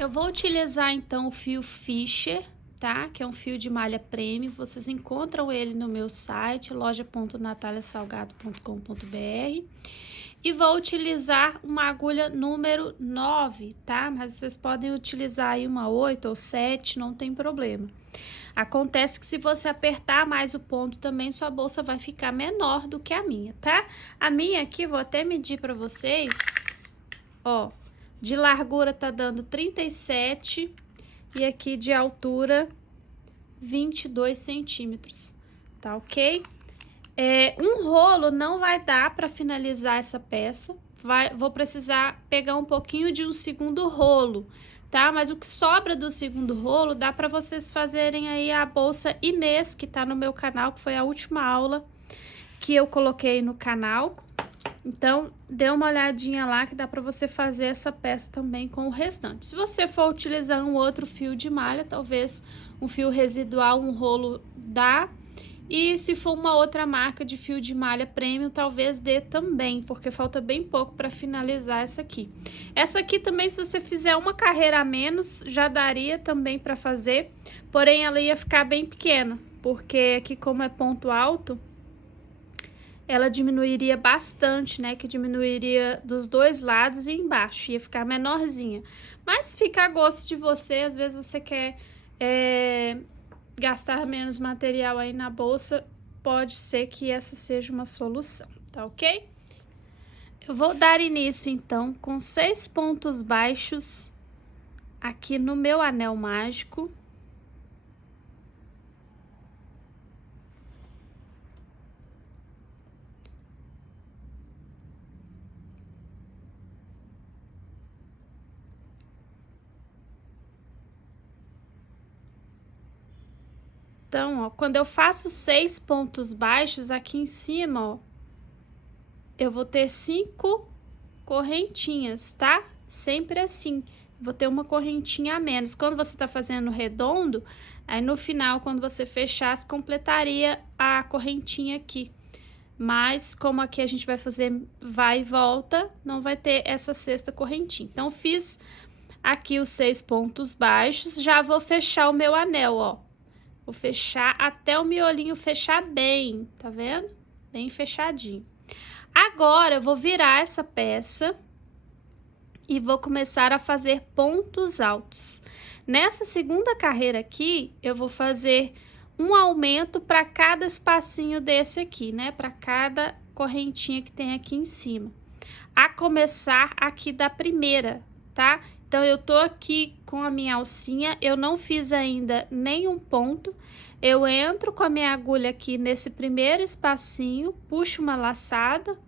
Eu vou utilizar então o fio Fischer, tá? Que é um fio de malha premium. Vocês encontram ele no meu site, loja.nataliasalgado.com.br. E vou utilizar uma agulha número 9, tá? Mas vocês podem utilizar aí uma 8 ou 7, não tem problema. Acontece que se você apertar mais o ponto também, sua bolsa vai ficar menor do que a minha, tá? A minha aqui, vou até medir pra vocês, ó, de largura tá dando 37 e aqui de altura 22 centímetros, tá ok? Um rolo não vai dar para finalizar essa peça, vou precisar pegar um pouquinho de um segundo rolo, tá? Mas o que sobra do segundo rolo dá para vocês fazerem aí a bolsa Inês, que tá no meu canal, que foi a última aula que eu coloquei no canal. Então, dê uma olhadinha lá que dá para você fazer essa peça também com o restante. Se você for utilizar um outro fio de malha, talvez um fio residual, um rolo dá. E se for uma outra marca de fio de malha premium, talvez dê também, porque falta bem pouco para finalizar essa aqui. Essa aqui também, se você fizer uma carreira a menos, já daria também para fazer, porém ela ia ficar bem pequena, porque aqui como é ponto alto, ela diminuiria bastante, né? Que diminuiria dos dois lados e embaixo, ia ficar menorzinha. Mas fica a gosto de você, às vezes você quer gastar menos material aí na bolsa, pode ser que essa seja uma solução, tá ok? Eu vou dar início então com 6 pontos baixos aqui no meu anel mágico. Então, ó, quando eu faço 6 pontos baixos aqui em cima, ó, eu vou ter 5 correntinhas, tá? Sempre assim, vou ter uma correntinha a menos. Quando você tá fazendo redondo, aí no final, quando você fechasse, completaria a correntinha aqui. Mas como aqui a gente vai fazer vai e volta, não vai ter essa sexta correntinha. Então, fiz aqui os 6 pontos baixos, já vou fechar o meu anel, ó. Vou fechar até o miolinho fechar bem, tá vendo? Bem fechadinho. Agora, eu vou virar essa peça e vou começar a fazer pontos altos. Nessa segunda carreira aqui, eu vou fazer um aumento para cada espacinho desse aqui, né? Para cada correntinha que tem aqui em cima. A começar aqui da primeira, tá? Então, eu tô aqui com a minha alcinha, eu não fiz ainda nenhum ponto. Eu entro com a minha agulha aqui nesse primeiro espacinho, puxo uma laçada,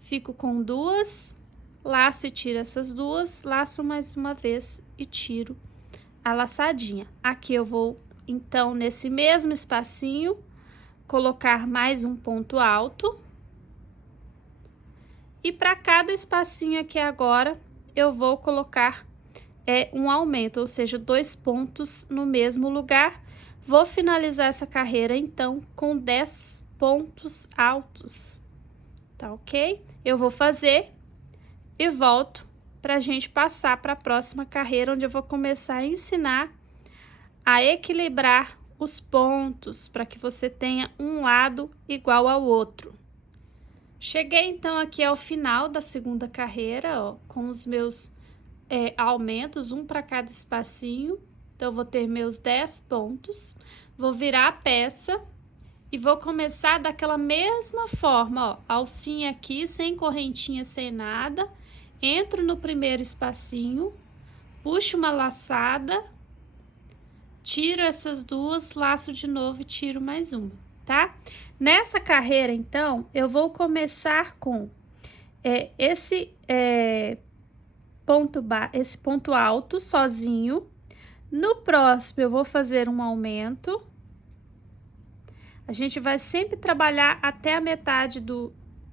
fico com duas, laço e tiro essas duas, laço mais uma vez e tiro a laçadinha. Aqui eu vou, então, nesse mesmo espacinho, colocar mais um ponto alto. E para cada espacinho aqui agora, eu vou colocar um aumento, ou seja, 2 pontos no mesmo lugar. Vou finalizar essa carreira, então, com 10 pontos altos, tá ok? Eu vou fazer e volto pra gente passar para a próxima carreira, onde eu vou começar a ensinar a equilibrar os pontos, para que você tenha um lado igual ao outro. Cheguei, então, aqui ao final da segunda carreira, ó, com os meus aumentos, um para cada espacinho. Então, eu vou ter meus 10 pontos, vou virar a peça e vou começar daquela mesma forma, ó, alcinha aqui, sem correntinha, sem nada. Entro no primeiro espacinho, puxo uma laçada, tiro essas duas, laço de novo e tiro mais uma, tá? Nessa carreira, então, eu vou começar com esse ponto alto sozinho. No próximo, eu vou fazer um aumento. A gente vai sempre trabalhar até a metade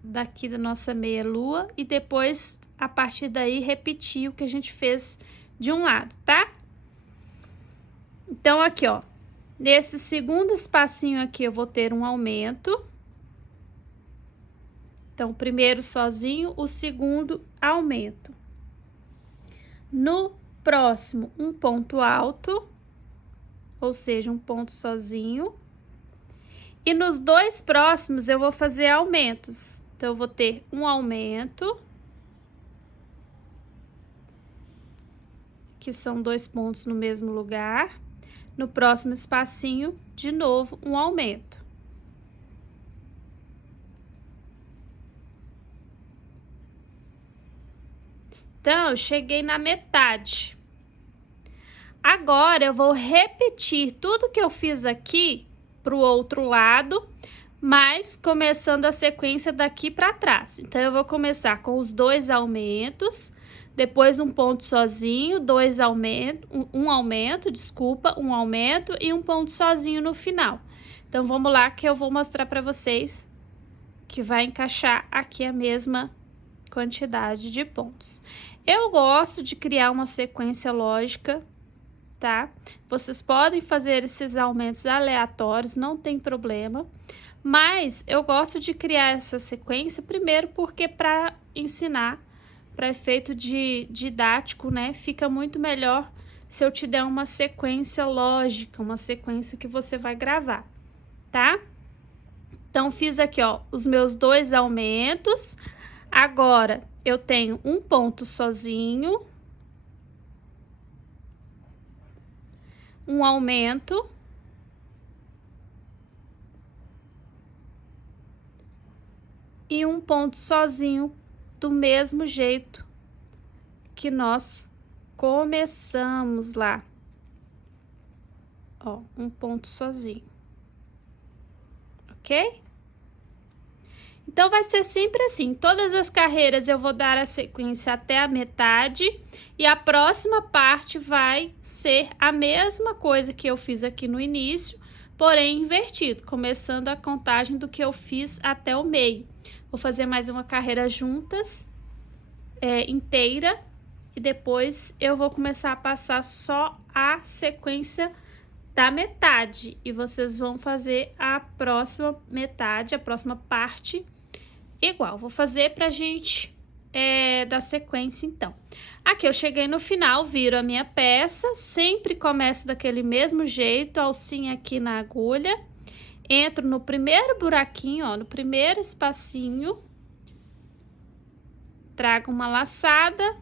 daqui da nossa meia lua e depois, a partir daí, repetir o que a gente fez de um lado, tá? Então, aqui, ó, nesse segundo espacinho aqui, eu vou ter um aumento. Então, o primeiro sozinho, o segundo aumento. No próximo, um ponto alto, ou seja, um ponto sozinho. E nos dois próximos eu vou fazer aumentos. Então, eu vou ter um aumento, que são 2 pontos no mesmo lugar. No próximo espacinho, de novo, um aumento. Então, eu cheguei na metade. Agora, eu vou repetir tudo que eu fiz aqui para o outro lado, mas começando a sequência daqui para trás. Então, eu vou começar com os 2 aumentos, depois um ponto sozinho, um aumento e um ponto sozinho no final. Então, vamos lá que eu vou mostrar para vocês que vai encaixar aqui a mesma quantidade de pontos. Eu gosto de criar uma sequência lógica, tá? Vocês podem fazer esses aumentos aleatórios, não tem problema. Mas eu gosto de criar essa sequência, primeiro porque para ensinar, para efeito didático, né? Fica muito melhor se eu te der uma sequência lógica, uma sequência que você vai gravar, tá? Então, fiz aqui, ó, os meus 2 aumentos. Agora, eu tenho um ponto sozinho, um aumento, e um ponto sozinho do mesmo jeito que nós começamos lá. Ó, um ponto sozinho. Ok? Então, vai ser sempre assim. Todas as carreiras eu vou dar a sequência até a metade e a próxima parte vai ser a mesma coisa que eu fiz aqui no início, porém invertido, começando a contagem do que eu fiz até o meio. Vou fazer mais uma carreira juntas, inteira, e depois eu vou começar a passar só a sequência da metade, e vocês vão fazer a próxima metade, a próxima parte igual. Vou fazer pra gente dar sequência, então. Aqui eu cheguei no final, viro a minha peça, sempre começo daquele mesmo jeito, alcinha aqui na agulha, entro no primeiro buraquinho, ó, no primeiro espacinho, trago uma laçada,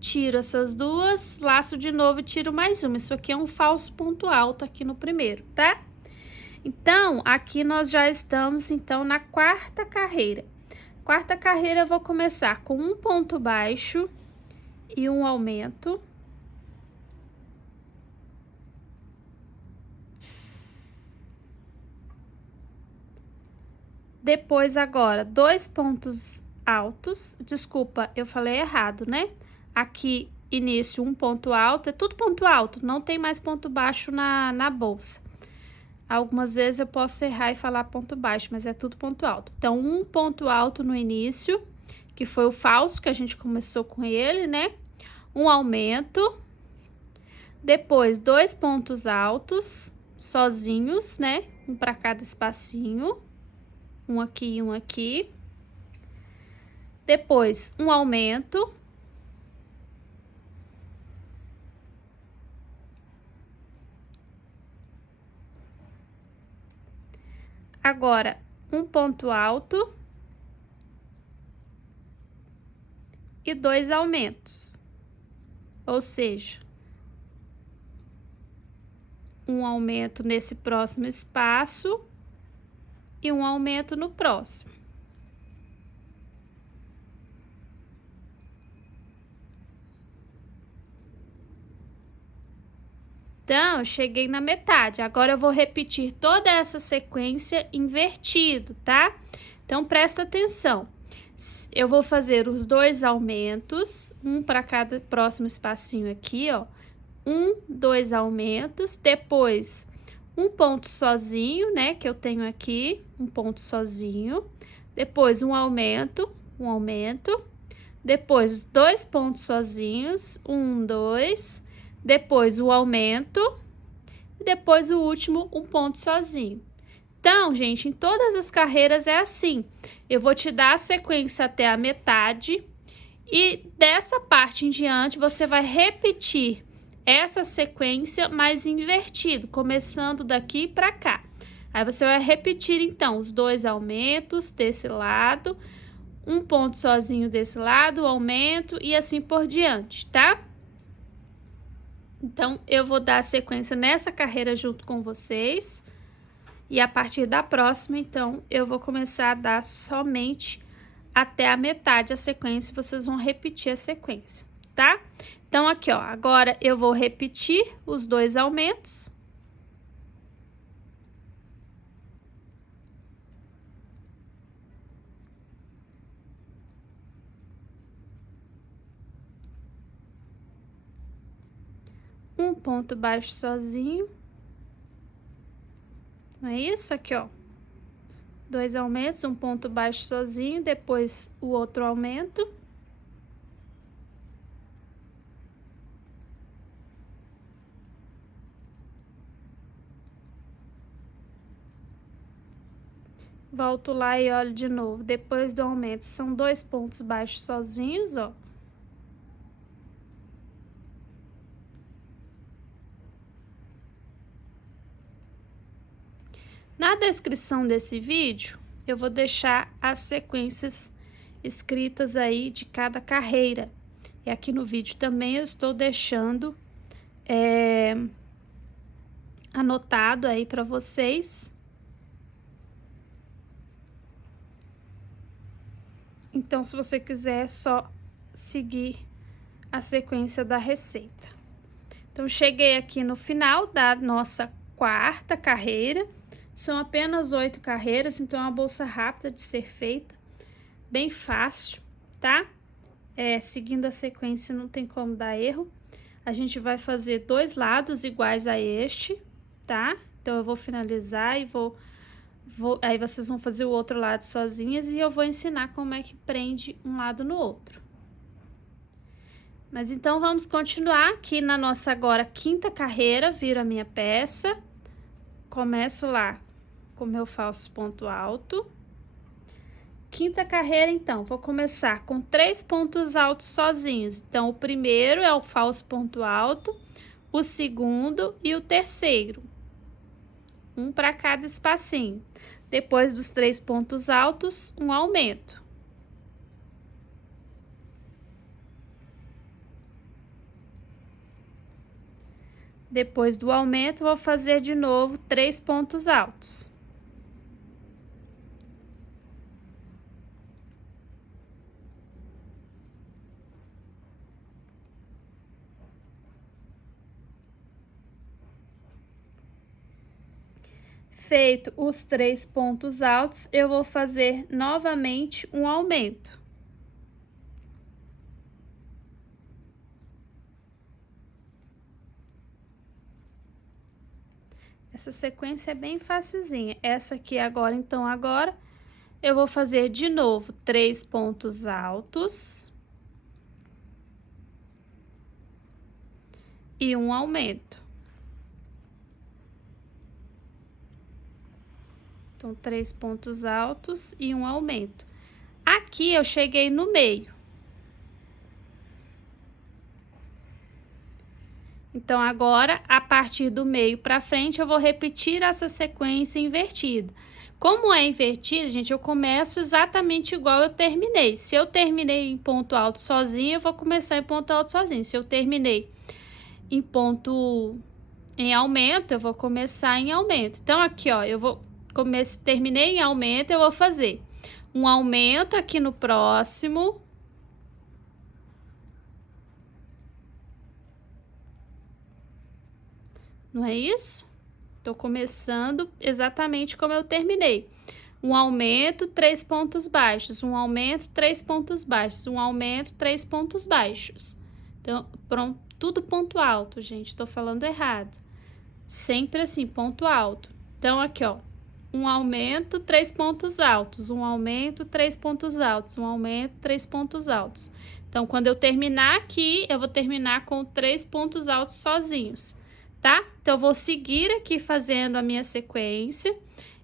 tiro essas duas, laço de novo e tiro mais uma. Isso aqui é um falso ponto alto aqui no primeiro, tá? Então, aqui nós já estamos, então, na quarta carreira. Quarta carreira, eu vou começar com um ponto baixo e um aumento. Depois, agora, 2 pontos altos. Desculpa, eu falei errado, né? Aqui, início, um ponto alto. É tudo ponto alto, não tem mais ponto baixo na bolsa. Algumas vezes eu posso errar e falar ponto baixo, mas é tudo ponto alto. Então, um ponto alto no início, que foi o falso, que a gente começou com ele, né? Um aumento. Depois, 2 pontos altos, sozinhos, né? Um para cada espacinho. Um aqui e um aqui. Depois, um aumento. Agora, um ponto alto e 2 aumentos, ou seja, um aumento nesse próximo espaço e um aumento no próximo. Então, eu cheguei na metade. Agora, eu vou repetir toda essa sequência invertido, tá? Então, presta atenção. Eu vou fazer os 2 aumentos, um para cada próximo espacinho aqui, ó. 1, 2 aumentos, depois um ponto sozinho, né? Que eu tenho aqui, um ponto sozinho. Depois, um aumento. Depois, 2 pontos sozinhos, 1, 2. Depois o aumento e depois o último um ponto sozinho. Então, gente, em todas as carreiras é assim. Eu vou te dar a sequência até a metade E dessa parte em diante, você vai repetir essa sequência, mas invertido, começando daqui para cá. Aí você vai repetir, então, os 2 aumentos desse lado, um ponto sozinho desse lado, aumento e assim por diante, tá? Então, eu vou dar a sequência nessa carreira junto com vocês. E a partir da próxima, então, eu vou começar a dar somente até a metade a sequência, vocês vão repetir a sequência, tá? Então, aqui, ó, agora eu vou repetir os 2 aumentos. Um ponto baixo sozinho. Não é isso? Aqui, ó. 2 aumentos, um ponto baixo sozinho, depois o outro aumento. Volto lá e olho de novo. Depois do aumento, são 2 pontos baixos sozinhos, ó. Na descrição desse vídeo, eu vou deixar as sequências escritas aí de cada carreira. E aqui no vídeo também eu estou deixando anotado aí para vocês. Então, se você quiser, é só seguir a sequência da receita. Então, cheguei aqui no final da nossa 4ª carreira. São apenas 8 carreiras, então é uma bolsa rápida de ser feita, bem fácil, tá? Seguindo a sequência não tem como dar erro. A gente vai fazer 2 lados iguais a este, tá? Então, eu vou finalizar e aí vocês vão fazer o outro lado sozinhas e eu vou ensinar como é que prende um lado no outro. Mas então, vamos continuar aqui na nossa agora 5ª carreira, viro a minha peça, começo lá com meu falso ponto alto. 5ª carreira, então, vou começar com 3 pontos altos sozinhos. Então, o primeiro é o falso ponto alto, o segundo e o terceiro. Um para cada espacinho. Depois dos 3 pontos altos, um aumento. Depois do aumento, vou fazer de novo 3 pontos altos. Feito os 3 pontos altos, eu vou fazer novamente um aumento. Essa sequência é bem facilzinha. Essa aqui agora, então, agora eu vou fazer de novo 3 pontos altos e um aumento. Então, 3 pontos altos e um aumento. Aqui eu cheguei no meio. Então, agora, a partir do meio para frente, eu vou repetir essa sequência invertida. Como é invertida, gente, eu começo exatamente igual eu terminei. Se eu terminei em ponto alto sozinho, eu vou começar em ponto alto sozinho. Se eu terminei em aumento, eu vou começar em aumento. Então, aqui, ó, terminei em aumento, eu vou fazer um aumento aqui no próximo. Não é isso? Tô começando exatamente como eu terminei. Um aumento, 3 pontos baixos, um aumento, 3 pontos baixos, um aumento, 3 pontos baixos. Então, pronto, tudo ponto alto, gente, tô falando errado. Sempre assim, ponto alto. Então, aqui, ó, um aumento, 3 pontos altos, um aumento, 3 pontos altos, um aumento, 3 pontos altos. Então, quando eu terminar aqui, eu vou terminar com 3 pontos altos sozinhos, tá? Então, eu vou seguir aqui fazendo a minha sequência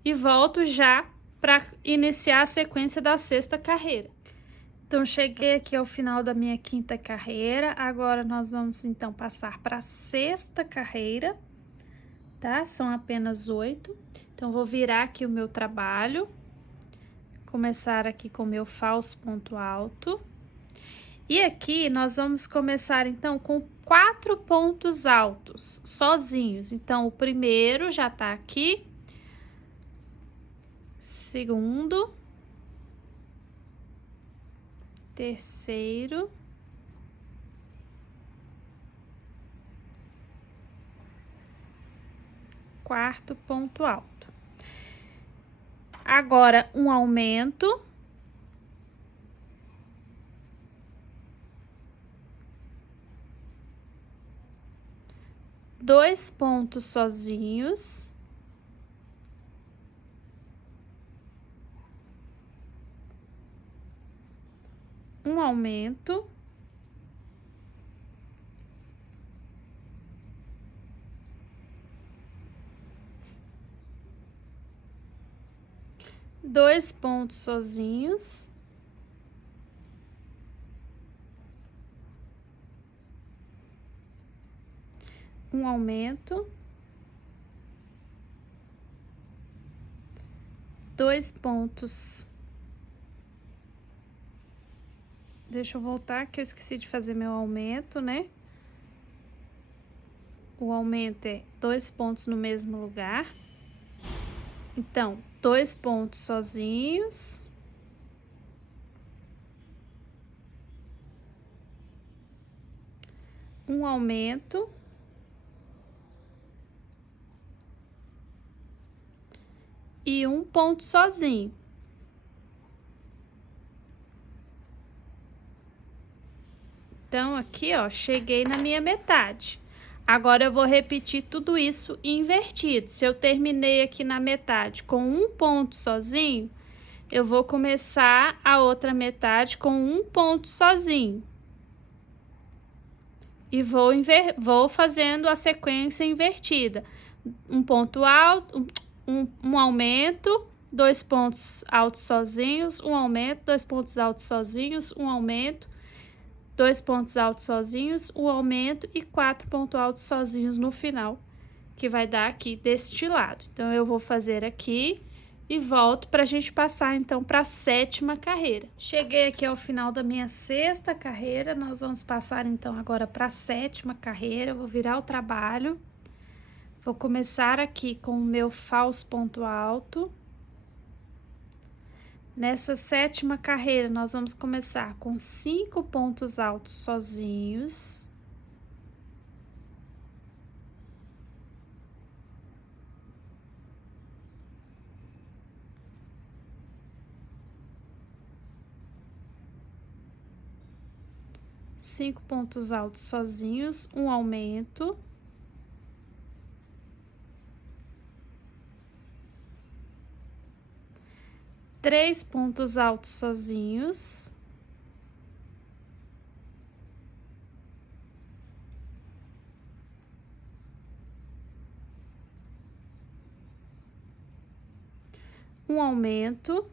e volto já para iniciar a sequência da 6ª carreira. Então, cheguei aqui ao final da minha quinta carreira. Agora, nós vamos, então, passar para a sexta carreira, tá? São apenas 8. Então, vou virar aqui o meu trabalho. Começar aqui com o meu falso ponto alto. E aqui, nós vamos começar, então, com 4 pontos altos, sozinhos. Então, o primeiro já tá aqui. Segundo. Terceiro. Quarto ponto alto. Agora, um aumento. Dois pontos sozinhos. Um aumento. Dois pontos sozinhos. Um aumento. Dois pontos. Deixa eu voltar que eu esqueci de fazer meu aumento, né? O aumento é 2 pontos no mesmo lugar. Então, 2 pontos sozinhos. Um aumento. E um ponto sozinho. Então, aqui, ó, cheguei na minha metade. Agora, eu vou repetir tudo isso invertido. Se eu terminei aqui na metade com um ponto sozinho, eu vou começar a outra metade com um ponto sozinho. E vou fazendo a sequência invertida. Um ponto alto, um aumento, 2 pontos altos sozinhos, um aumento, 2 pontos altos sozinhos, um aumento, 2 pontos altos sozinhos, um aumento e 4 pontos altos sozinhos no final, que vai dar aqui deste lado. Então, eu vou fazer aqui e volto para a gente passar, então, para a sétima carreira. Cheguei aqui ao final da minha sexta carreira, nós vamos passar, então, agora para a sétima carreira. Eu vou virar o trabalho, vou começar aqui com o meu falso ponto alto. Nessa sétima carreira, nós vamos começar com 5 pontos altos sozinhos. Cinco pontos altos sozinhos, um aumento. Três pontos altos sozinhos. Um aumento.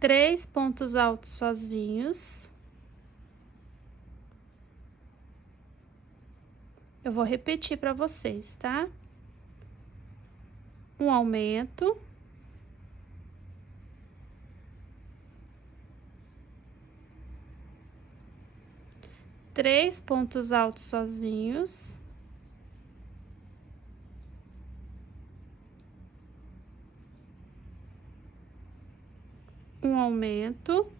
Três pontos altos sozinhos. Eu vou repetir para vocês, tá? Um aumento. Três pontos altos sozinhos. Um aumento.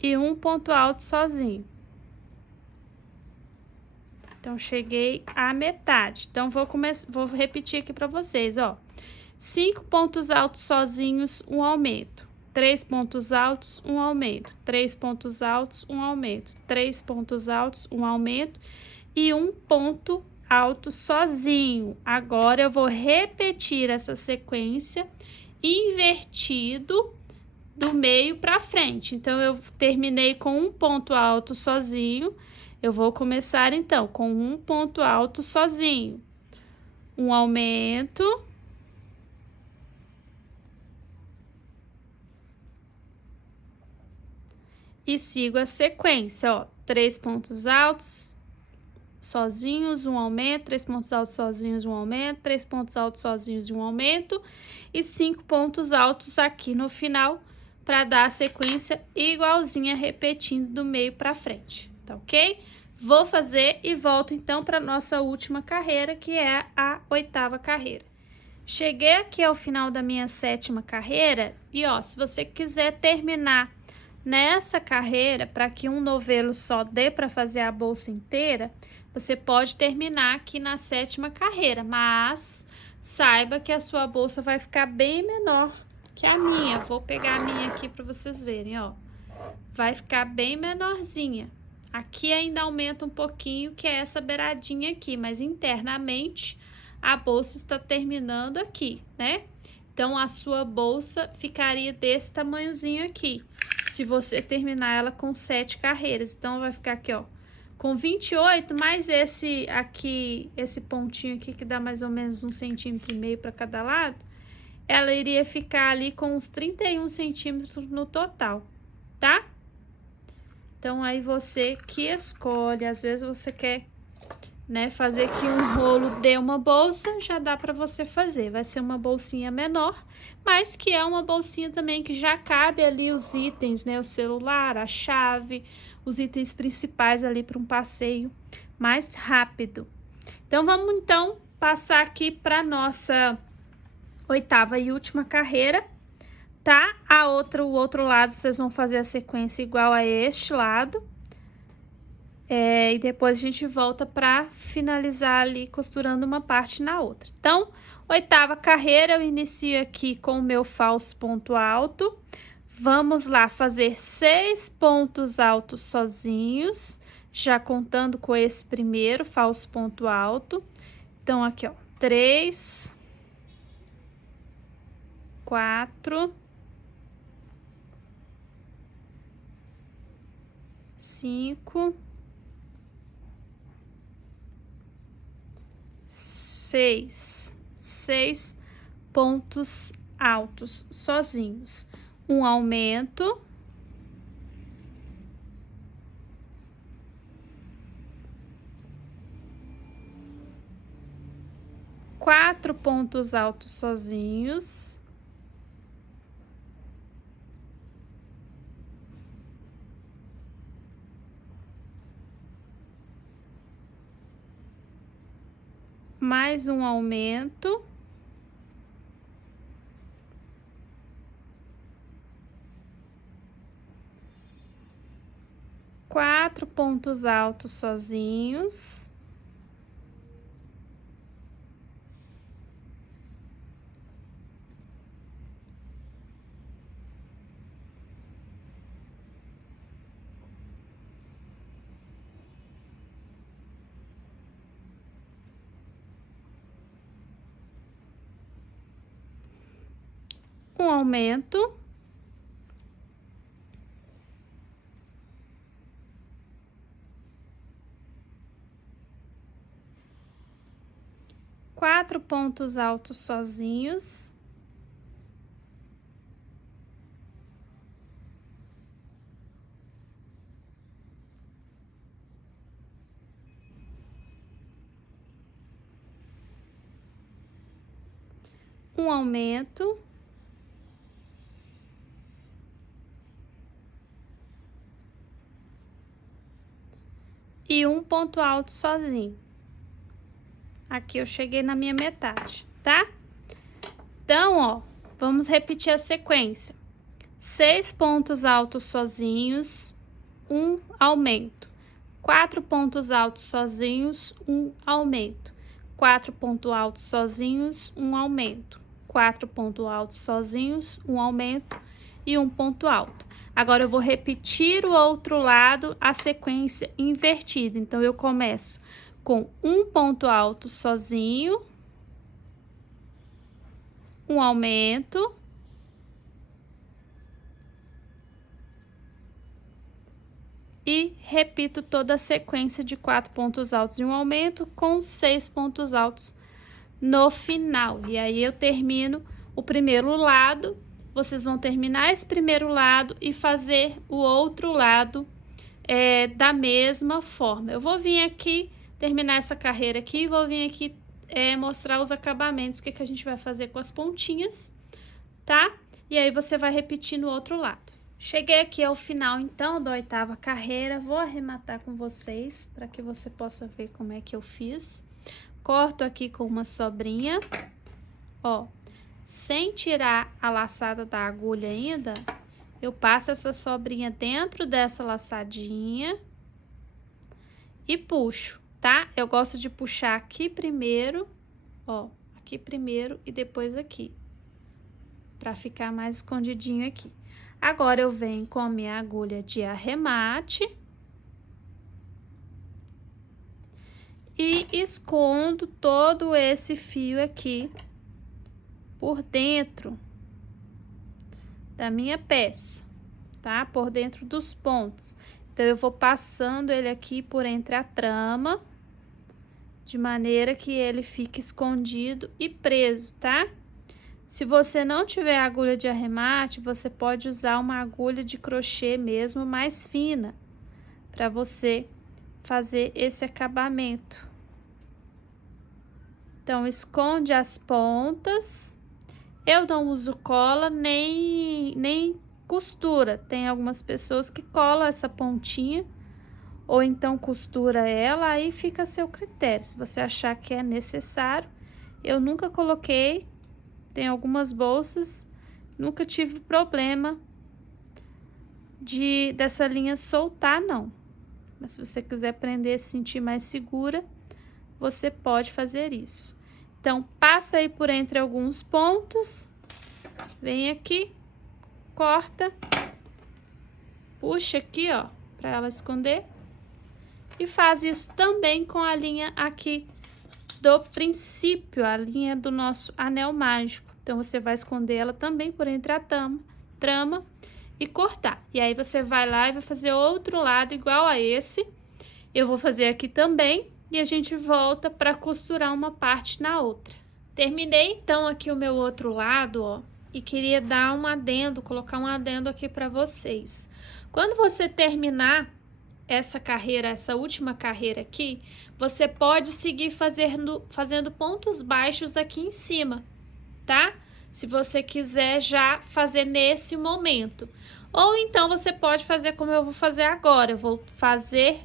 E um ponto alto sozinho. Então, cheguei à metade. Então, vou repetir aqui para vocês, ó. 5 pontos altos sozinhos, um aumento. 3 pontos altos, um aumento. 3 pontos altos, um aumento. 3 pontos altos, um aumento. E um ponto alto sozinho. Agora, eu vou repetir essa sequência invertido do meio para frente. Então, eu terminei com um ponto alto sozinho. Eu vou começar, então, com um ponto alto sozinho. Um aumento. E sigo a sequência, ó. 3 pontos altos sozinhos, um aumento, 3 pontos altos sozinhos, um aumento, 3 pontos altos sozinhos e um aumento, e 5 pontos altos aqui no final, para dar a sequência igualzinha, repetindo do meio para frente, tá ok? Vou fazer e volto então para nossa última carreira, que é a 8ª carreira. Cheguei aqui ao final da minha 7ª carreira, e ó, se você quiser terminar nessa carreira, para que um novelo só dê para fazer a bolsa inteira, você pode terminar aqui na 7ª carreira, mas saiba que a sua bolsa vai ficar bem menor que a minha. Vou pegar a minha aqui para vocês verem, ó. Vai ficar bem menorzinha. Aqui ainda aumenta um pouquinho, que é essa beiradinha aqui, mas internamente a bolsa está terminando aqui, né? Então, a sua bolsa ficaria desse tamanhozinho aqui, se você terminar ela com 7 carreiras. Então, vai ficar aqui, ó, com 28, mais esse aqui, esse pontinho aqui, que dá mais ou menos 1,5 centímetro para cada lado, ela iria ficar ali com uns 31 centímetros no total, tá? Então, aí você que escolhe, às vezes você quer, né, fazer que um rolo dê uma bolsa, já dá para você fazer. Vai ser uma bolsinha menor, mas que é uma bolsinha também que já cabe ali os itens, né, o celular, a chave, os itens principais ali para um passeio mais rápido. Então, vamos então passar aqui para nossa 8ª e última carreira, tá? O outro lado, vocês vão fazer a sequência igual a este lado. E depois a gente volta para finalizar ali, costurando uma parte na outra. Então, 8ª carreira, eu inicio aqui com o meu falso ponto alto. Vamos lá fazer 6 pontos altos sozinhos, já contando com esse primeiro falso ponto alto. Então, aqui, ó, 3, 4, 5, 6 pontos altos sozinhos, um aumento, quatro pontos altos sozinhos, mais um aumento, quatro pontos altos sozinhos, um aumento, quatro pontos altos sozinhos, um aumento, e um ponto alto sozinho. Aqui eu cheguei na minha metade, tá? Então, ó, vamos repetir a sequência. 6 pontos altos sozinhos, um aumento. 4 pontos altos sozinhos, um aumento. 4 pontos altos sozinhos, um aumento. 4 pontos altos sozinhos, um aumento e um ponto alto. Agora, eu vou repetir o outro lado, a sequência invertida. Então, eu começo com um ponto alto sozinho, um aumento, e repito toda a sequência de 4 pontos altos e um aumento com 6 pontos altos no final. E aí eu termino o primeiro lado, vocês vão terminar esse primeiro lado e fazer o outro lado da mesma forma. Eu vou vir aqui, terminar essa carreira aqui, vou vir aqui mostrar os acabamentos, o que a gente vai fazer com as pontinhas, tá? E aí você vai repetir no outro lado. Cheguei aqui ao final, então, da 8ª carreira, vou arrematar com vocês, para que você possa ver como é que eu fiz. Corto aqui com uma sobrinha, ó, sem tirar a laçada da agulha ainda, eu passo essa sobrinha dentro dessa laçadinha e puxo, tá? Eu gosto de puxar aqui primeiro, ó, aqui primeiro e depois aqui, pra ficar mais escondidinho aqui. Agora, eu venho com a minha agulha de arremate e escondo todo esse fio aqui por dentro da minha peça, tá? Por dentro dos pontos. Então, eu vou passando ele aqui por entre a trama, de maneira que ele fique escondido e preso, tá? Se você não tiver agulha de arremate, você pode usar uma agulha de crochê mesmo, mais fina, para você fazer esse acabamento. Então, esconde as pontas. Eu não uso cola nem costura. Tem algumas pessoas que colam essa pontinha, ou então costura ela, aí fica a seu critério, se você achar que é necessário. Eu nunca coloquei. Tem algumas bolsas, nunca tive problema dessa linha soltar, não. Mas se você quiser prender, se sentir mais segura, você pode fazer isso. Então, passa aí por entre alguns pontos, vem aqui, corta, puxa aqui, ó, pra ela esconder. E faz isso também com a linha aqui do princípio, a linha do nosso anel mágico. Então, você vai esconder ela também por entre a trama e cortar. E aí, você vai lá e vai fazer outro lado igual a esse. Eu vou fazer aqui também e a gente volta para costurar uma parte na outra. Terminei, então, aqui o meu outro lado, ó, e queria dar um adendo, colocar um adendo aqui para vocês. Quando você terminar essa carreira, essa última carreira aqui, você pode seguir fazendo pontos baixos aqui em cima, tá? Se você quiser já fazer nesse momento. Ou então, você pode fazer como eu vou fazer agora. Eu vou fazer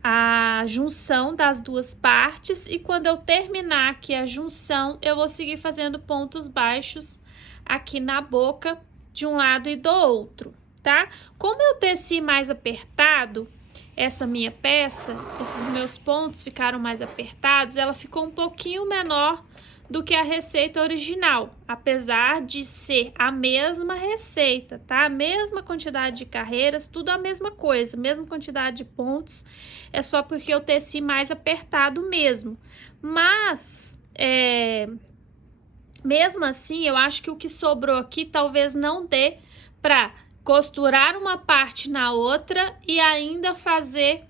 a junção das duas partes e quando eu terminar aqui a junção, eu vou seguir fazendo pontos baixos aqui na boca de um lado e do outro, tá? Como eu teci mais apertado essa minha peça, esses meus pontos ficaram mais apertados, ela ficou um pouquinho menor do que a receita original, apesar de ser a mesma receita, tá? A mesma quantidade de carreiras, tudo a mesma coisa, mesma quantidade de pontos, é só porque eu teci mais apertado mesmo. Mas, mesmo assim, eu acho que o que sobrou aqui talvez não dê para costurar uma parte na outra e ainda fazer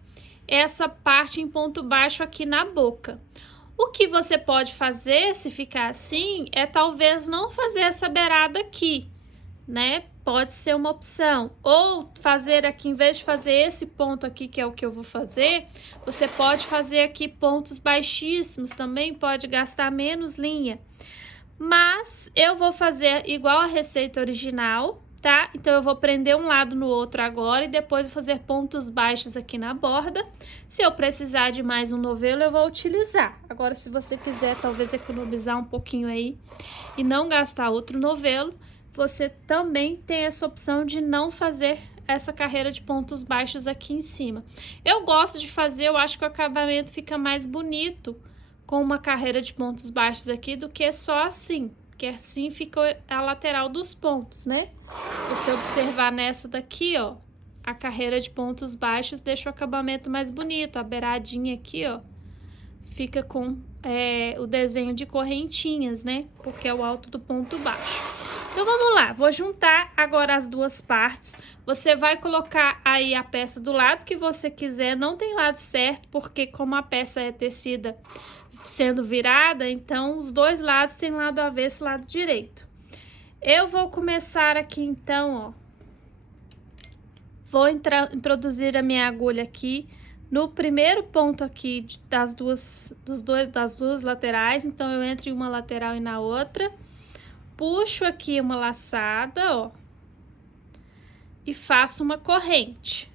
essa parte em ponto baixo aqui na boca. O que você pode fazer, se ficar assim, é talvez não fazer essa beirada aqui, né? Pode ser uma opção. Ou fazer aqui, em vez de fazer esse ponto aqui, que é o que eu vou fazer, você pode fazer aqui pontos baixíssimos também, pode gastar menos linha. Mas eu vou fazer igual a receita original, tá? Então, eu vou prender um lado no outro agora e depois vou fazer pontos baixos aqui na borda. Se eu precisar de mais um novelo, eu vou utilizar. Agora, se você quiser, talvez, economizar um pouquinho aí e não gastar outro novelo, você também tem essa opção de não fazer essa carreira de pontos baixos aqui em cima. Eu gosto de fazer, eu acho que o acabamento fica mais bonito com uma carreira de pontos baixos aqui do que só assim. Porque assim fica a lateral dos pontos, né? Você observar nessa daqui, ó, a carreira de pontos baixos deixa o acabamento mais bonito. A beiradinha aqui, ó, fica com o desenho de correntinhas, né? Porque é o alto do ponto baixo. Então, vamos lá, vou juntar agora as duas partes. Você vai colocar aí a peça do lado que você quiser, não tem lado certo, porque como a peça é tecida sendo virada, então os dois lados tem lado avesso e lado direito. Eu vou começar aqui então, ó. Vou introduzir a minha agulha aqui no primeiro ponto aqui das duas laterais, então eu entro em uma lateral e na outra. Puxo aqui uma laçada, ó, e faço uma corrente.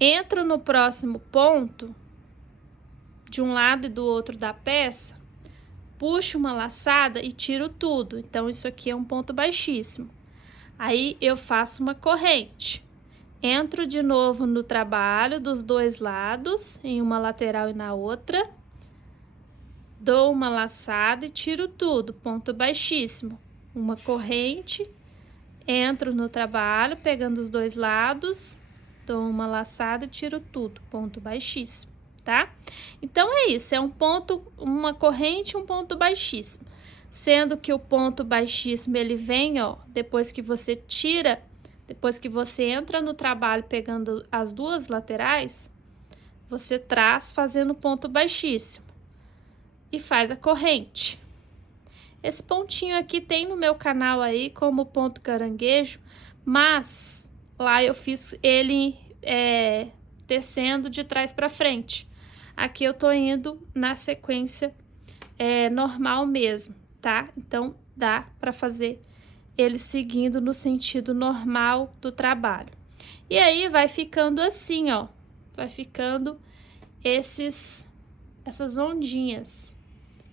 Entro no próximo ponto, de um lado e do outro da peça, puxo uma laçada e tiro tudo. Então, isso aqui é um ponto baixíssimo. Aí, eu faço uma corrente. Entro de novo no trabalho dos dois lados, em uma lateral e na outra. Dou uma laçada e tiro tudo, ponto baixíssimo. Uma corrente, entro no trabalho, pegando os dois lados, dou uma laçada e tiro tudo, ponto baixíssimo, tá? Então, é isso, é um ponto, uma corrente, um ponto baixíssimo. Sendo que o ponto baixíssimo, ele vem, ó, depois que você tira, depois que você entra no trabalho pegando as duas laterais, você traz fazendo ponto baixíssimo e faz a corrente. Esse pontinho aqui tem no meu canal aí como ponto caranguejo, mas lá eu fiz ele descendo de trás para frente. Aqui eu tô indo na sequência normal mesmo, tá? Então, dá para fazer ele seguindo no sentido normal do trabalho. E aí, vai ficando assim, ó. Vai ficando essas ondinhas.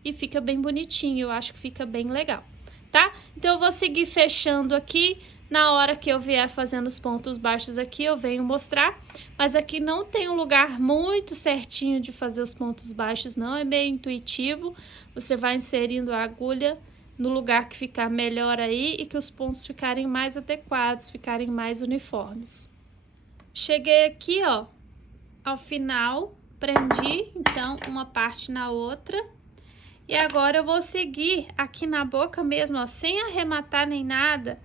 E fica bem bonitinho, eu acho que fica bem legal, tá? Então, eu vou seguir fechando aqui. Na hora que eu vier fazendo os pontos baixos aqui, eu venho mostrar. Mas aqui não tem um lugar muito certinho de fazer os pontos baixos, não. É meio intuitivo. Você vai inserindo a agulha no lugar que ficar melhor aí e que os pontos ficarem mais adequados, ficarem mais uniformes. Cheguei aqui, ó, ao final, prendi, então, uma parte na outra. E agora eu vou seguir aqui na boca mesmo, ó, sem arrematar nem nada.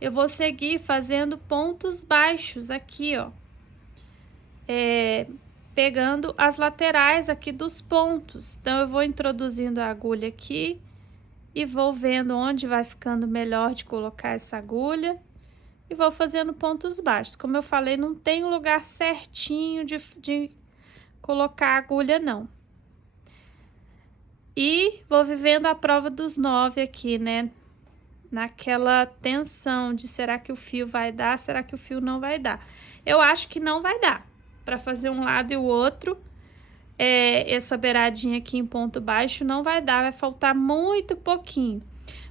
Eu vou seguir fazendo pontos baixos aqui, ó. Pegando as laterais aqui dos pontos. Então, eu vou introduzindo a agulha aqui e vou vendo onde vai ficando melhor de colocar essa agulha. E vou fazendo pontos baixos. Como eu falei, não tem um lugar certinho de colocar a agulha, não. E vou vivendo a prova dos 9 aqui, né? Naquela tensão de será que o fio vai dar, será que o fio não vai dar. Eu acho que não vai dar. Para fazer um lado e o outro, essa beiradinha aqui em ponto baixo não vai dar, vai faltar muito pouquinho.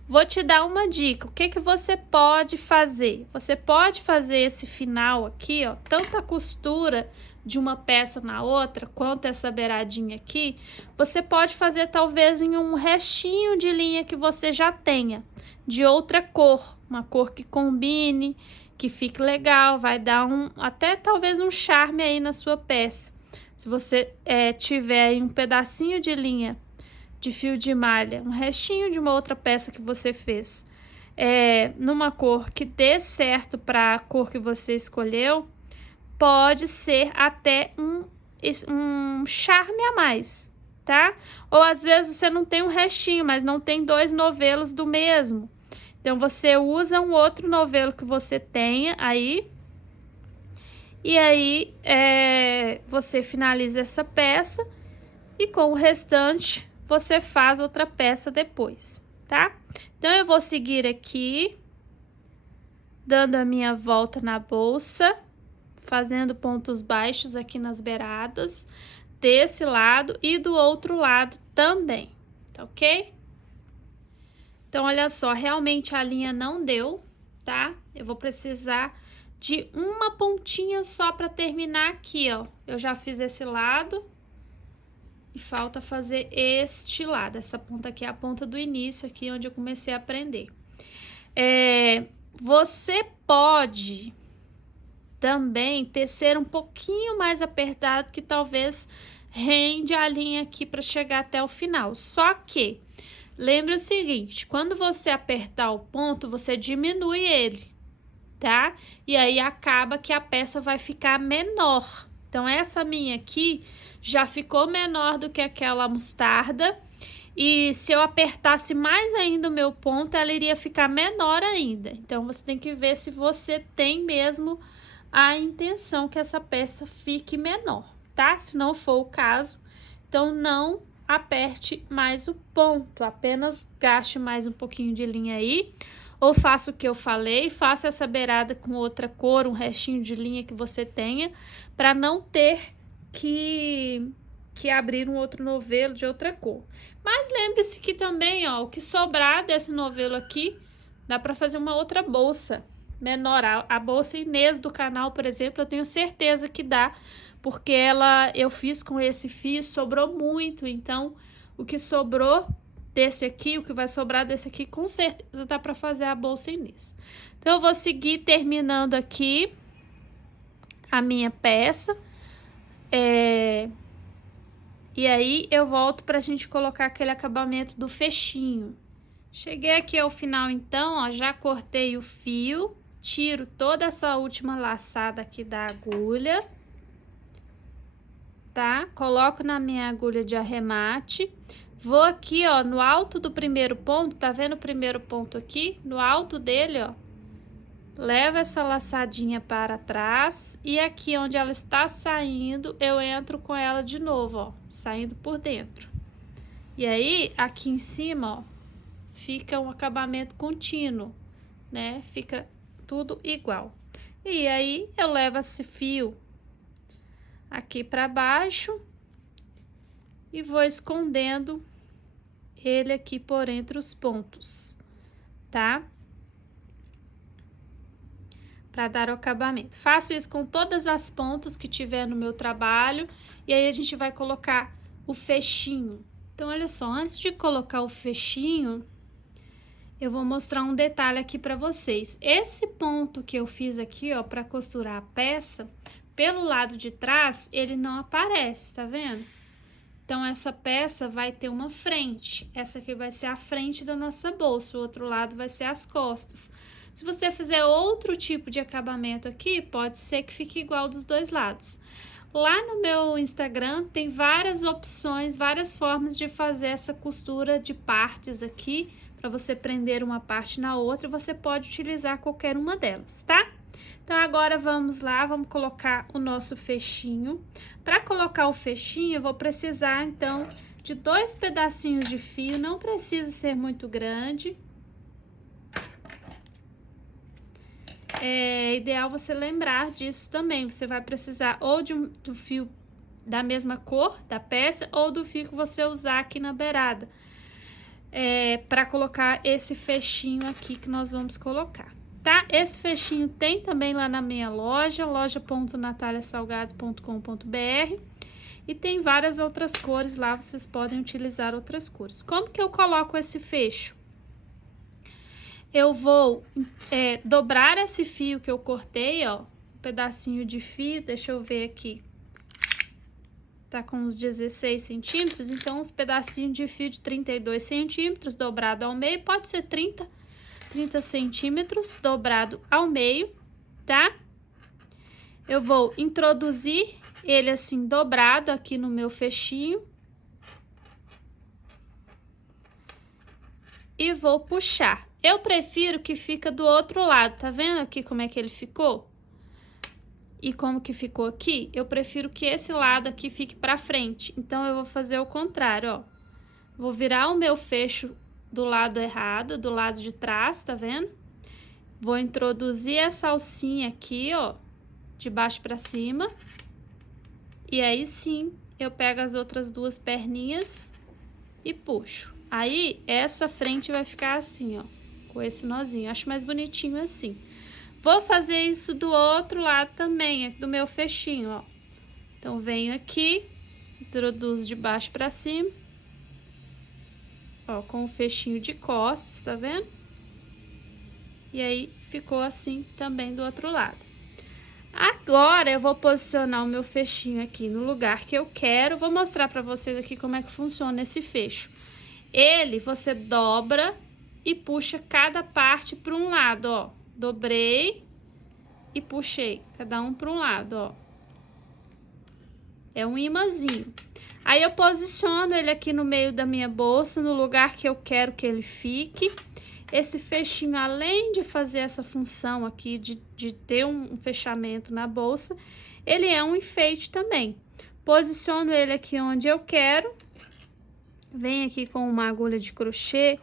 Vou te dar uma dica, o que que você pode fazer? Você pode fazer esse final aqui, ó, tanto a costura de uma peça na outra, quanto essa beiradinha aqui, você pode fazer talvez em um restinho de linha que você já tenha, de outra cor, uma cor que combine, que fique legal, vai dar até talvez um charme aí na sua peça. Se você tiver aí um pedacinho de linha de fio de malha, um restinho de uma outra peça que você fez, numa cor que dê certo para a cor que você escolheu, pode ser até um charme a mais, tá? Ou às vezes você não tem um restinho, mas não tem 2 novelos do mesmo. Então, você usa um outro novelo que você tenha aí. E aí, você finaliza essa peça e com o restante, você faz outra peça depois, tá? Então, eu vou seguir aqui, dando a minha volta na bolsa, fazendo pontos baixos aqui nas beiradas, desse lado e do outro lado também, tá ok? Então, olha só, realmente a linha não deu, tá? Eu vou precisar de uma pontinha só para terminar aqui, ó. Eu já fiz esse lado e falta fazer este lado. Essa ponta aqui é a ponta do início, aqui onde eu comecei a aprender. Você pode também tecer um pouquinho mais apertado, que talvez rende a linha aqui para chegar até o final. Só que lembre o seguinte, quando você apertar o ponto, você diminui ele, tá? E aí acaba que a peça vai ficar menor. Então, essa minha aqui já ficou menor do que aquela mostarda. E se eu apertasse mais ainda o meu ponto, ela iria ficar menor ainda. Então, você tem que ver se você tem mesmo a intenção que essa peça fique menor, tá? Se não for o caso, então não aperte mais o ponto, apenas gaste mais um pouquinho de linha aí, ou faça o que eu falei, faça essa beirada com outra cor, um restinho de linha que você tenha, para não ter que abrir um outro novelo de outra cor. Mas lembre-se que também, ó, o que sobrar desse novelo aqui, dá para fazer uma outra bolsa menor. A bolsa Inês do canal, por exemplo, eu tenho certeza que dá, porque eu fiz com esse fio, sobrou muito, então o que sobrou desse aqui, o que vai sobrar desse aqui, com certeza dá para fazer a bolsa Inês. Então, eu vou seguir terminando aqui a minha peça, e aí eu volto pra gente colocar aquele acabamento do fechinho. Cheguei aqui ao final então, ó, já cortei o fio, tiro toda essa última laçada aqui da agulha, tá? Coloco na minha agulha de arremate, vou aqui, ó, no alto do primeiro ponto, tá vendo o primeiro ponto aqui? No alto dele, ó, levo essa laçadinha para trás e aqui onde ela está saindo, eu entro com ela de novo, ó, saindo por dentro. E aí, aqui em cima, ó, fica um acabamento contínuo, né? Fica tudo igual. E aí, eu levo esse fio aqui para baixo e vou escondendo ele aqui por entre os pontos, tá? Para dar o acabamento. Faço isso com todas as pontas que tiver no meu trabalho, e aí a gente vai colocar o fechinho. Então, olha só, antes de colocar o fechinho, eu vou mostrar um detalhe aqui para vocês. Esse ponto que eu fiz aqui, ó, para costurar a peça, pelo lado de trás, ele não aparece, tá vendo? Então, essa peça vai ter uma frente. Essa aqui vai ser a frente da nossa bolsa, o outro lado vai ser as costas. Se você fizer outro tipo de acabamento aqui, pode ser que fique igual dos dois lados. Lá no meu Instagram tem várias opções, várias formas de fazer essa costura de partes aqui, para você prender uma parte na outra, você pode utilizar qualquer uma delas, tá? Então, agora vamos lá, vamos colocar o nosso fechinho. Para colocar o fechinho, eu vou precisar, então, de 2 pedacinhos de fio, não precisa ser muito grande. É ideal você lembrar disso também, você vai precisar ou do fio da mesma cor da peça, ou do fio que você usar aqui na beirada, para colocar esse fechinho aqui que nós vamos colocar. Tá? Esse fechinho tem também lá na minha loja, loja.nataliasalgado.com.br, e tem várias outras cores lá, vocês podem utilizar outras cores. Como que eu coloco esse fecho? Eu vou dobrar esse fio que eu cortei, ó, um pedacinho de fio, deixa eu ver aqui, tá com uns 16 centímetros, então um pedacinho de fio de 32 centímetros dobrado ao meio, pode ser 30 centímetros dobrado ao meio, tá? Eu vou introduzir ele assim dobrado aqui no meu fechinho e vou puxar. Eu prefiro que fica do outro lado, tá vendo aqui como é que ele ficou? E como que ficou aqui? Eu prefiro que esse lado aqui fique pra frente, então eu vou fazer o contrário, ó. Vou virar o meu fecho do lado errado, do lado de trás, tá vendo? Vou introduzir essa alcinha aqui, ó, de baixo pra cima. E aí sim, eu pego as outras 2 perninhas e puxo. Aí, essa frente vai ficar assim, ó, com esse nozinho. Acho mais bonitinho assim. Vou fazer isso do outro lado também, do meu fechinho, ó. Então, venho aqui, introduzo de baixo pra cima. Ó, com o fechinho de costas, tá vendo? E aí, ficou assim também do outro lado. Agora, eu vou posicionar o meu fechinho aqui no lugar que eu quero. Vou mostrar pra vocês aqui como é que funciona esse fecho. Ele você dobra e puxa cada parte para um lado, ó. Dobrei e puxei, cada um para um lado, ó. É um imãzinho. Aí eu posiciono ele aqui no meio da minha bolsa, no lugar que eu quero que ele fique. Esse fechinho, além de fazer essa função aqui de ter um fechamento na bolsa, ele é um enfeite também. Posiciono ele aqui onde eu quero. Venho aqui com uma agulha de crochê,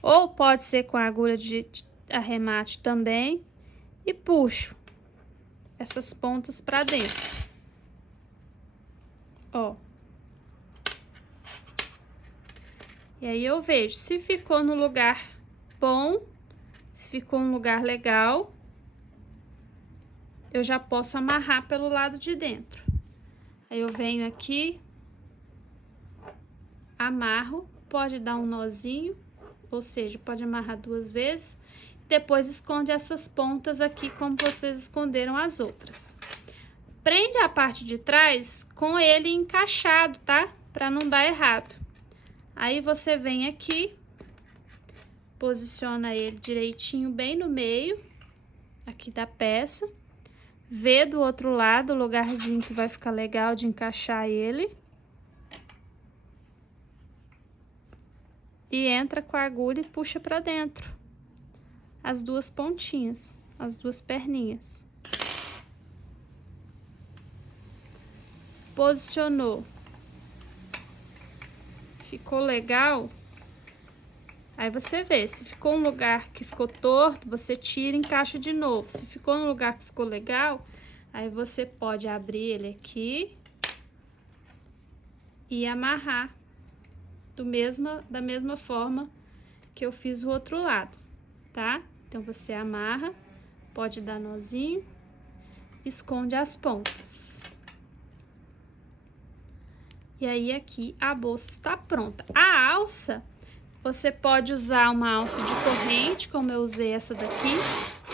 ou pode ser com a agulha de arremate também. E puxo essas pontas pra dentro. Ó. E aí eu vejo se ficou no lugar bom, se ficou um lugar legal, eu já posso amarrar pelo lado de dentro. Aí eu venho aqui, amarro, pode dar um nozinho, ou seja, pode amarrar 2 vezes, depois esconde essas pontas aqui como vocês esconderam as outras. Prende a parte de trás com ele encaixado, tá? Pra não dar errado. Aí você vem aqui, posiciona ele direitinho bem no meio, aqui da peça. Vê do outro lado o lugarzinho que vai ficar legal de encaixar ele. E entra com a agulha e puxa pra dentro. As 2 pontinhas, as 2 perninhas. Posicionou. Ficou legal? Aí você vê, se ficou um lugar que ficou torto, você tira e encaixa de novo. Se ficou um lugar que ficou legal, aí você pode abrir ele aqui e amarrar da mesma forma que eu fiz o outro lado, tá? Então, você amarra, pode dar nozinho, esconde as pontas. E aí, aqui, a bolsa está pronta. A alça, você pode usar uma alça de corrente, como eu usei essa daqui,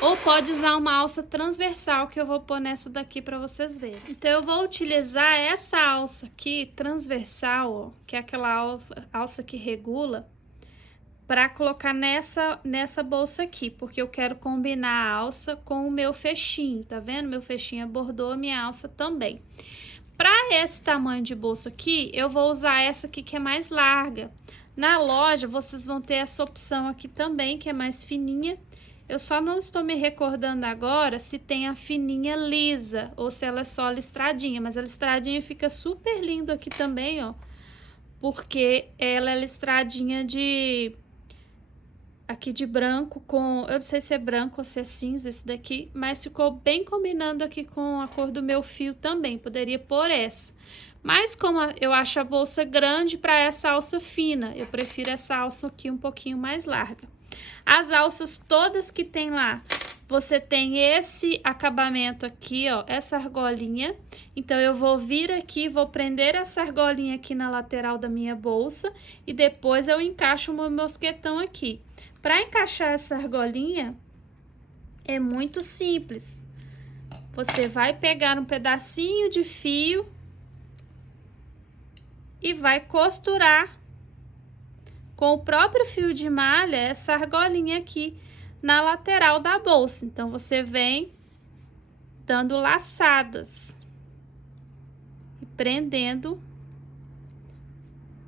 ou pode usar uma alça transversal, que eu vou pôr nessa daqui para vocês verem. Então, eu vou utilizar essa alça aqui, transversal, ó, que é aquela alça que regula, para colocar nessa bolsa aqui, porque eu quero combinar a alça com o meu fechinho, tá vendo? Meu fechinho abordou a minha alça também. Para esse tamanho de bolso aqui, eu vou usar essa aqui que é mais larga. Na loja, vocês vão ter essa opção aqui também, que é mais fininha. Eu só não estou me recordando agora se tem a fininha lisa ou se ela é só listradinha, mas a listradinha fica super lindo aqui também, ó. Porque ela é listradinha aqui de branco com, eu não sei se é branco ou se é cinza isso daqui, mas ficou bem combinando aqui com a cor do meu fio também, poderia pôr essa. Mas como eu acho a bolsa grande para essa alça fina, eu prefiro essa alça aqui um pouquinho mais larga. As alças todas que tem lá, você tem esse acabamento aqui, ó, essa argolinha. Então, eu vou vir aqui, vou prender essa argolinha aqui na lateral da minha bolsa e depois eu encaixo o meu mosquetão aqui. Para encaixar essa argolinha, é muito simples. Você vai pegar um pedacinho de fio e vai costurar com o próprio fio de malha essa argolinha aqui na lateral da bolsa. Então, você vem dando laçadas e prendendo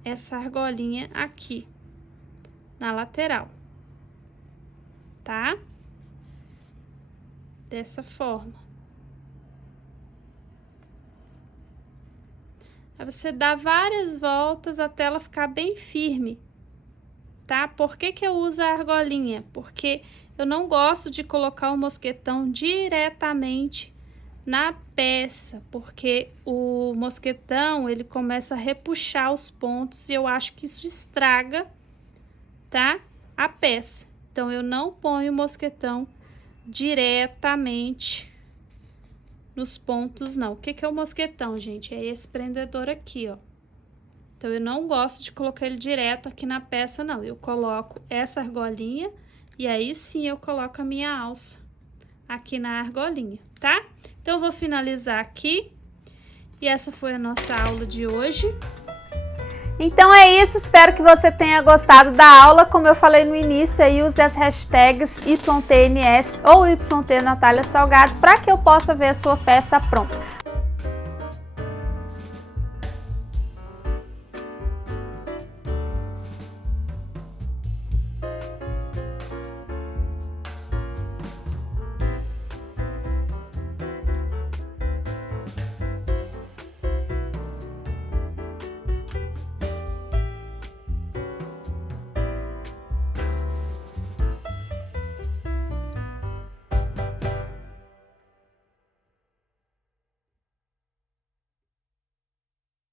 essa argolinha aqui na lateral, tá? Dessa forma. Aí você dá várias voltas até ela ficar bem firme, tá? Por que que eu uso a argolinha? Porque eu não gosto de colocar o mosquetão diretamente na peça, porque o mosquetão, ele começa a repuxar os pontos e eu acho que isso estraga, tá? A peça. Então, eu não ponho o mosquetão diretamente nos pontos, não. O que que é o mosquetão, gente? É esse prendedor aqui, ó. Então, eu não gosto de colocar ele direto aqui na peça, não. Eu coloco essa argolinha e aí sim eu coloco a minha alça aqui na argolinha, tá? Então, eu vou finalizar aqui. E essa foi a nossa aula de hoje. Então é isso, espero que você tenha gostado da aula. Como eu falei no início, aí use as hashtags YTNS ou YT Natália Salgado para que eu possa ver a sua peça pronta.